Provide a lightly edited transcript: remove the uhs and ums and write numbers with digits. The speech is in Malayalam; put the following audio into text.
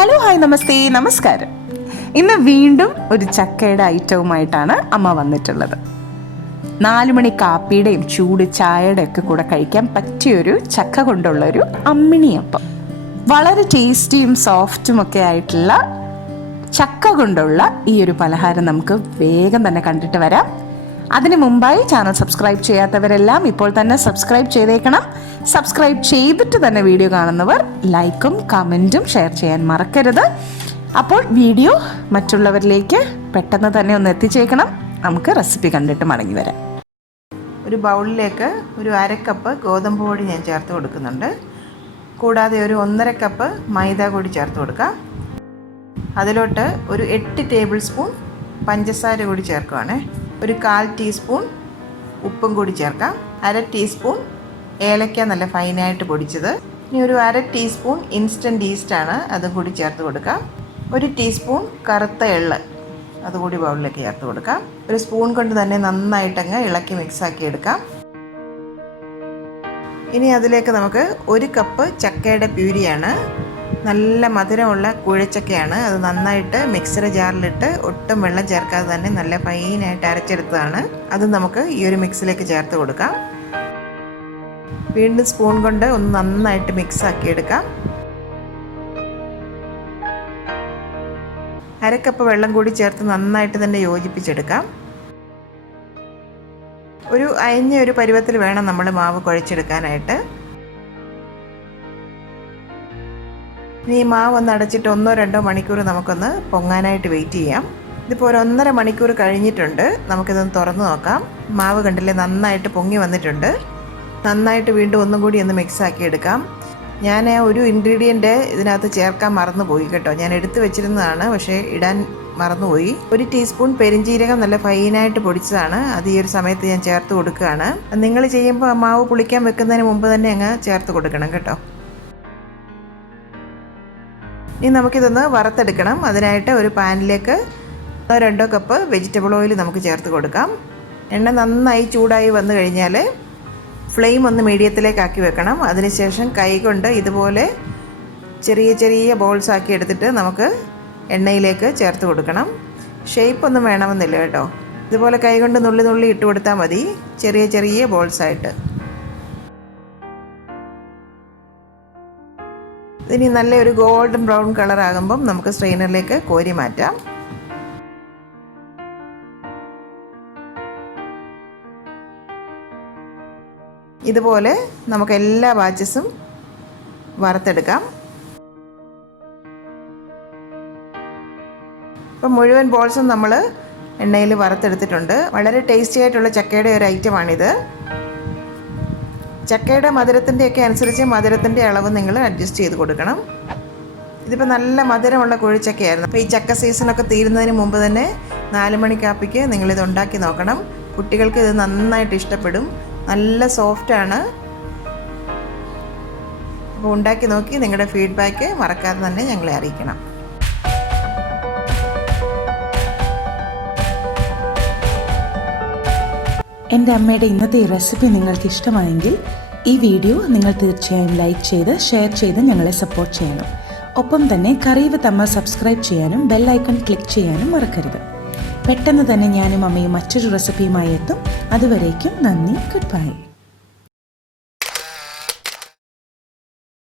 ഹലോ ഹായ് നമസ്തേ നമസ്കാരം. ഇന്ന് വീണ്ടും ഒരു ചക്കയുടെ ഐറ്റവുമായിട്ടാണ് അമ്മ വന്നിട്ടുള്ളത്. 4 മണി കാപ്പിയുടെയും ചൂട് ചായയുടെ ഒക്കെ കൂടെ കഴിക്കാൻ പറ്റിയൊരു ചക്ക കൊണ്ടുള്ളൊരു അമ്മിണിയപ്പം. വളരെ ടേസ്റ്റിയും സോഫ്റ്റും ഒക്കെ ആയിട്ടുള്ള ചക്ക കൊണ്ടുള്ള ഈ ഒരു പലഹാരം നമുക്ക് വേഗം തന്നെ കണ്ടിട്ട് വരാം. അതിനു മുമ്പായി ചാനൽ സബ്സ്ക്രൈബ് ചെയ്യാത്തവരെല്ലാം ഇപ്പോൾ തന്നെ സബ്സ്ക്രൈബ് ചെയ്തേക്കണം. സബ്സ്ക്രൈബ് ചെയ്തിട്ട് തന്നെ വീഡിയോ കാണുന്നവർ ലൈക്കും കമൻറ്റും ഷെയർ ചെയ്യാൻ മറക്കരുത്. അപ്പോൾ വീഡിയോ മറ്റുള്ളവരിലേക്ക് പെട്ടെന്ന് തന്നെ ഒന്ന് എത്തിച്ചേക്കണം. നമുക്ക് റെസിപ്പി കണ്ടിട്ട് മടങ്ങി വരാം. ഒരു ബൗളിലേക്ക് ഒരു 1/2 കപ്പ് ഗോതമ്പ് പൊടി ഞാൻ ചേർത്ത് കൊടുക്കുന്നുണ്ട്. കൂടാതെ ഒരു 1.5 കപ്പ് മൈദ കൂടി ചേർത്ത് കൊടുക്കാം. അതിലോട്ട് ഒരു 8 ടേബിൾ സ്പൂൺ പഞ്ചസാര കൂടി ചേർക്കുവാണ്. ഒരു 1/4 ടീസ്പൂൺ ഉപ്പും കൂടി ചേർക്കാം. 1/2 ടീസ്പൂൺ ഏലക്ക നല്ല ഫൈനായിട്ട് പൊടിച്ചത്. ഇനി ഒരു 1/2 ടീസ്പൂൺ ഇൻസ്റ്റൻറ്റ് ഈസ്റ്റാണ്, അതും കൂടി ചേർത്ത് കൊടുക്കാം. 1 ടീസ്പൂൺ കറുത്ത എള്ള് അതുകൂടി ബൗളിലേക്ക് ചേർത്ത് കൊടുക്കാം. ഒരു സ്പൂൺ കൊണ്ട് തന്നെ നന്നായിട്ടങ്ങ് ഇളക്കി മിക്സാക്കി എടുക്കാം. ഇനി അതിലേക്ക് നമുക്ക് 1 കപ്പ് ചക്കയുടെ പ്യൂരിയാണ്. നല്ല മധുരമുള്ള കൂഴച്ചക്കയാണ്. അത് നന്നായിട്ട് മിക്സർ ജാറിലിട്ട് ഒട്ടും വെള്ളം ചേർക്കാതെ തന്നെ നല്ല ഫൈനായിട്ട് അരച്ചെടുത്തതാണ്. അത് നമുക്ക് ഈ ഒരു മിക്സിലേക്ക് ചേർത്ത് കൊടുക്കാം. വീണ്ടും സ്പൂൺ കൊണ്ട് ഒന്ന് നന്നായിട്ട് മിക്സാക്കി എടുക്കാം. 1/2 കപ്പ് വെള്ളം കൂടി ചേർത്ത് നന്നായിട്ട് തന്നെ യോജിപ്പിച്ചെടുക്കാം. ഒരു അയഞ്ഞ ഒരു പരുവത്തിൽ വേണം നമ്മൾ മാവ് കുഴച്ചെടുക്കാനായിട്ട്. ഇനി ഈ മാവ് ഒന്ന് അടച്ചിട്ട് 1-2 മണിക്കൂർ നമുക്കൊന്ന് പൊങ്ങാനായിട്ട് വെയിറ്റ് ചെയ്യാം. ഇതിപ്പോൾ ഒരു 1.5 മണിക്കൂർ കഴിഞ്ഞിട്ടുണ്ട്. നമുക്കിതൊന്ന് തുറന്ന് നോക്കാം. മാവ് കണ്ടില്ലേ, നന്നായിട്ട് പൊങ്ങി വന്നിട്ടുണ്ട്. നന്നായിട്ട് വീണ്ടും ഒന്നും കൂടി ഒന്ന് മിക്സാക്കി എടുക്കാം. ഞാൻ ഒരു ഇൻഗ്രീഡിയൻറ്റ് ഇതിനകത്ത് ചേർക്കാൻ മറന്നുപോയി കേട്ടോ. ഞാൻ എടുത്ത് വെച്ചിരുന്നതാണ്, പക്ഷേ ഇടാൻ മറന്നുപോയി. 1 ടീസ്പൂൺ പെരിഞ്ജീരകം നല്ല ഫൈനായിട്ട് പൊടിച്ചതാണ്. അത് ഈ ഒരു സമയത്ത് ഞാൻ ചേർത്ത് കൊടുക്കുകയാണ്. നിങ്ങൾ ചെയ്യുമ്പോൾ മാവ് പുളിക്കാൻ വെക്കുന്നതിന് മുമ്പ് തന്നെ അങ്ങ് ചേർത്ത് കൊടുക്കണം കേട്ടോ. ഇനി നമുക്കിതൊന്ന് വറുത്തെടുക്കണം. അതിനായിട്ട് ഒരു പാനിലേക്ക് 1-2 കപ്പ് വെജിറ്റബിൾ ഓയിൽ നമുക്ക് ചേർത്ത് കൊടുക്കാം. എണ്ണ നന്നായി ചൂടായി വന്നു കഴിഞ്ഞാൽ ഫ്ലെയിം ഒന്ന് മീഡിയത്തിലേക്കാക്കി വെക്കണം. അതിനുശേഷം കൈ കൊണ്ട് ഇതുപോലെ ചെറിയ ചെറിയ ബോൾസ് ആക്കി എടുത്തിട്ട് നമുക്ക് എണ്ണയിലേക്ക് ചേർത്ത് കൊടുക്കണം. ഷേപ്പ് ഒന്നും വേണമെന്നില്ല കേട്ടോ. ഇതുപോലെ കൈ കൊണ്ട് നുള്ളി നുള്ളി ഇട്ട് കൊടുത്താൽ മതി, ചെറിയ ചെറിയ ബോൾസായിട്ട്. ഇനി നല്ലൊരു ഗോൾഡൻ ബ്രൗൺ കളർ ആകുമ്പം നമുക്ക് സ്ട്രെയിനറിലേക്ക് കോരി മാറ്റാം. ഇതുപോലെ നമുക്ക് എല്ലാ ബാച്ചസും വറുത്തെടുക്കാം. ഇപ്പം മുഴുവൻ ബോൾസും നമ്മൾ എണ്ണയിൽ വറുത്തെടുത്തിട്ടുണ്ട്. വളരെ ടേസ്റ്റി ആയിട്ടുള്ള ചക്കയുടെ ഒരു ഐറ്റമാണിത്. ചക്കയുടെ മധുരത്തിൻ്റെയൊക്കെ അനുസരിച്ച് മധുരത്തിൻ്റെ അളവ് നിങ്ങൾ അഡ്ജസ്റ്റ് ചെയ്ത് കൊടുക്കണം. ഇതിപ്പോൾ നല്ല മധുരമുള്ള കുഴിച്ചക്കയായിരുന്നു. അപ്പോൾ ഈ ചക്ക സീസണൊക്കെ തീരുന്നതിന് മുമ്പ് തന്നെ 4 മണി കാപ്പിക്ക് നിങ്ങളിത് ഉണ്ടാക്കി നോക്കണം. കുട്ടികൾക്ക് ഇത് നന്നായിട്ട് ഇഷ്ടപ്പെടും. നല്ല സോഫ്റ്റാണ്. അപ്പോൾ ഉണ്ടാക്കി നോക്കി നിങ്ങളുടെ ഫീഡ്ബാക്ക് മറക്കാതെ തന്നെ ഞങ്ങളെ അറിയിക്കണം. എൻ്റെ അമ്മയുടെ ഇന്നത്തെ ഈ റെസിപ്പി നിങ്ങൾക്ക് ഇഷ്ടമായെങ്കിൽ ഈ വീഡിയോ നിങ്ങൾ തീർച്ചയായും ലൈക്ക് ചെയ്ത് ഷെയർ ചെയ്ത് ഞങ്ങളെ സപ്പോർട്ട് ചെയ്യണം. ഒപ്പം തന്നെ കറി വിത്ത് അമ്മ സബ്സ്ക്രൈബ് ചെയ്യാനും ബെൽ ഐക്കൺ ക്ലിക്ക് ചെയ്യാനും മറക്കരുത്. പെട്ടെന്ന് തന്നെ ഞാനും അമ്മയും മറ്റൊരു റെസിപ്പിയുമായി എത്തും. അതുവരേക്കും നന്ദി. Good bye.